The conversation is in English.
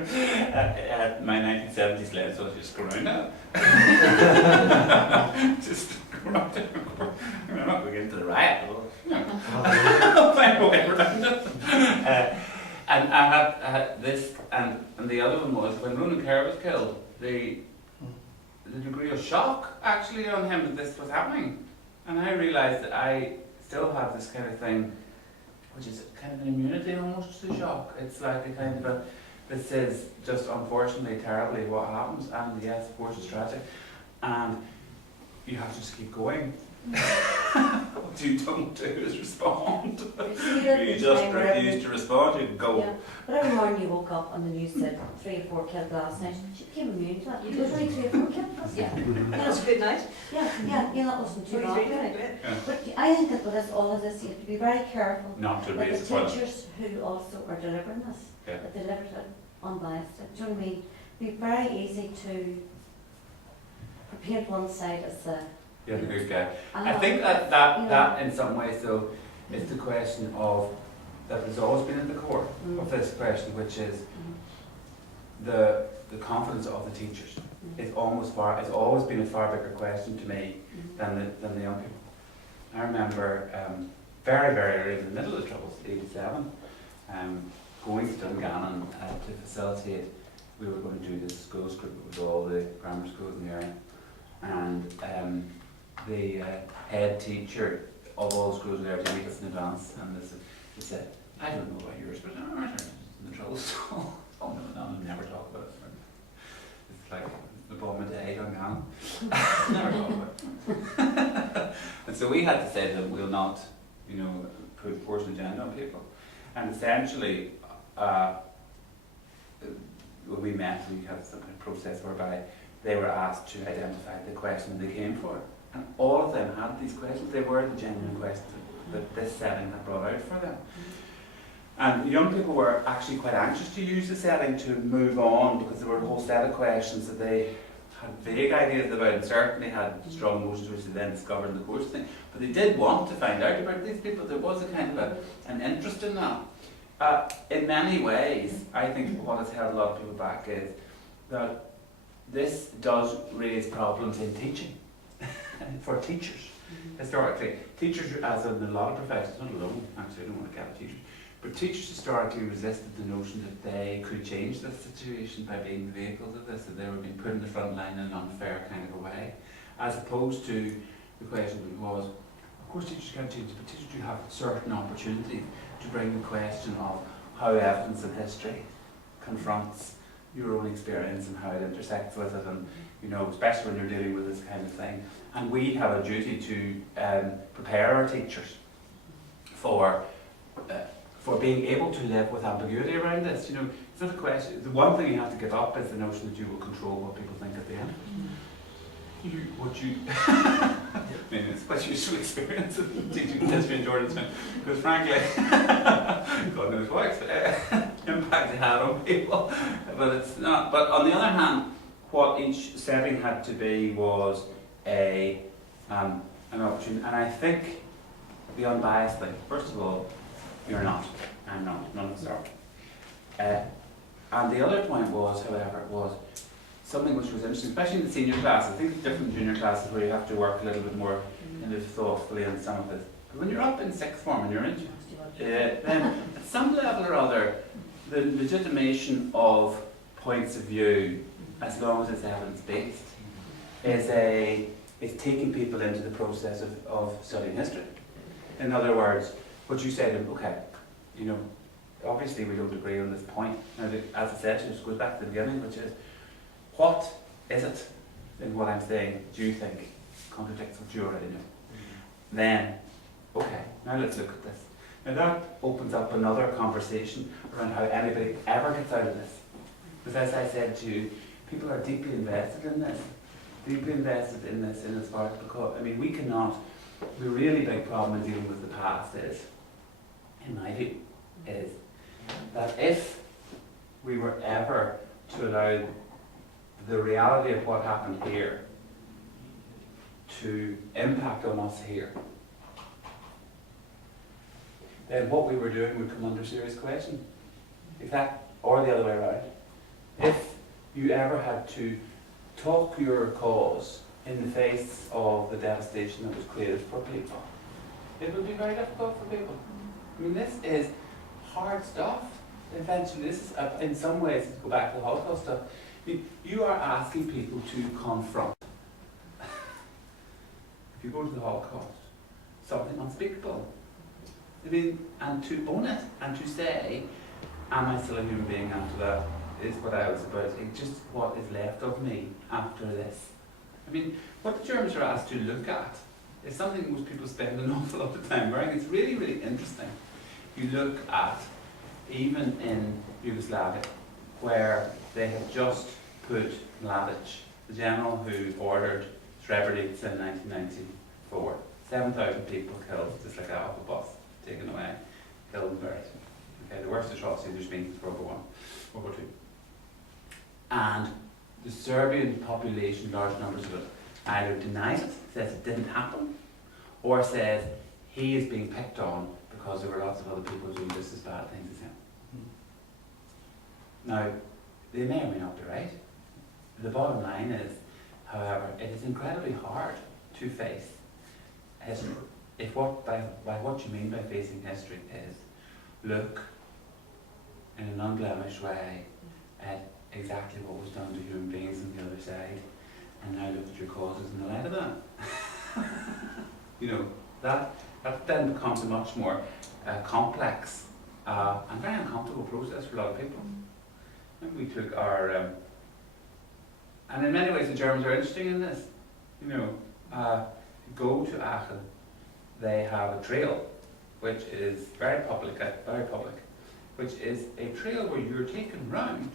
My 1970s lens was just go around now. Just go around there. I'm not going into the riot, I'll find a way around it. And I had this, and the other one was when Ronan Kerr was killed, the degree of shock actually on him that this was happening. And I realised that I still have this kind of thing, which is kind of an immunity almost to shock. It's like a kind of a, this is just unfortunately terribly what happens, and yes, of course it's tragic, and you have to just keep going. What you don't do is respond. You just refuse to respond, you go. Yeah. But every morning you woke up and the news said 3 or 4 killed last night. She became immune to that. You literally 3 or 4 killed. Yeah. That was a good night. Yeah, that wasn't too bad. Yeah. But I think that with this, all of this, you have to be very careful Not to that raise the the teachers who also are delivering this, Yeah. that deliver it unbiased. Do you know what I mean? It'd be very easy to paint one side as the You're the good guy. I and think another, that you know. that in some ways though is the question of that has always been at the core of this question, which is the confidence of the teachers. It's always been a far bigger question to me than the young people. I remember very, very early in the middle of the Troubles, 87, going to Duncan to facilitate. We were going to do this schools group with all the grammar schools in the area, and the head teacher of all the schools there to meet us in advance, and he said, "I don't know about yours, but I'm in the Troubles school." Oh no, never talk about it. It's like the bomb a day, Duncan. Never talk about it. And so we had to say that we'll not, put force agenda on people. And essentially, when we met, we had some kind of process whereby they were asked to identify the question they came for. And all of them had these questions. They were the genuine questions that this setting had brought out for them. And young people were actually quite anxious to use the setting to move on, because there were a whole set of questions that they had vague ideas about and certainly had strong emotions which they then discovered in the course thing. But they did want to find out about these people. There was a kind of an interest in that. In many ways, I think what has held a lot of people back is that this does raise problems in teaching for teachers. Historically, teachers, as in a lot of professions, not alone, actually I don't want to get teachers, but teachers historically resisted the notion that they could change this situation by being the vehicles of this, that they were being put in the front line in an unfair kind of a way, as opposed to the question was, of course teachers can't change, but teachers do have certain opportunities to bring the question of how evidence in history confronts your own experience and how it intersects with it, and especially when you're dealing with this kind of thing. And we have a duty to prepare our teachers for being able to live with ambiguity around this. It's not a question. The one thing you have to give up is the notion that you will control what people think at the end. I mean, it's quite useful experience of teaching history in Jordan Smith, because frankly, God knows what impact it had on people, but it's not. But on the other hand, what each setting had to be was an opportunity, and I think the unbiased thing, first of all, you're not, I'm not, none of us are. And the other point was, however, was something which was interesting, especially in the senior classes. I think it's different in junior classes where you have to work a little bit more thoughtfully on some of this. But when you're up in sixth form and you're in, then at some level or other, the legitimation of points of view, as long as it's evidence-based, is taking people into the process of studying history. In other words, what you say to them, okay, obviously we don't agree on this point. Now, as I said, it just goes back to the beginning, which is, what is it in what I'm saying do you think contradicts what you already know? Then, okay, now let's look at this. Now that opens up another conversation around how anybody ever gets out of this. Because as I said to you, people are deeply invested in this. In its part, because, the really big problem in dealing with the past is, in my view, is that if we were ever to allow the reality of what happened here to impact on us here, then what we were doing would come under serious question. Or the other way around. you ever had to talk your cause in the face of the devastation that was created for people, it would be very difficult for people. I mean, this is hard stuff. Eventually, this is, in some ways, to go back to the Holocaust stuff, I mean, you are asking people to confront, if you go to the Holocaust, something unspeakable. I mean, and to own it, and to say, am I still a human being after that, is what I was about. It's just what is left of me after this. I mean, what the Germans are asked to look at is something most people spend an awful lot of time wearing. It's really, really interesting. You look at, even in Yugoslavia, where they had just put Mladic, the general who ordered Srebrenica in 1994, 7,000 people killed, just like that, off a bus, taken away, killed and buried. Okay, the worst atrocity there's been since World War I, World War II. And the Serbian population, large numbers of it, either denies it, says it didn't happen, or says he is being picked on because there were lots of other people doing just as bad things as him. Now, they may or may not be right. The bottom line is, however, it is incredibly hard to face history. If by what you mean by facing history is look in an unblemished way at exactly what was done to human beings on the other side, and now look at your causes in the light of that. You know, that then becomes a much more complex and very uncomfortable process for a lot of people. And we took our, and in many ways the Germans are interesting in this. You know, go to Aachen, they have a trail which is very public, which is a trail where you're taken round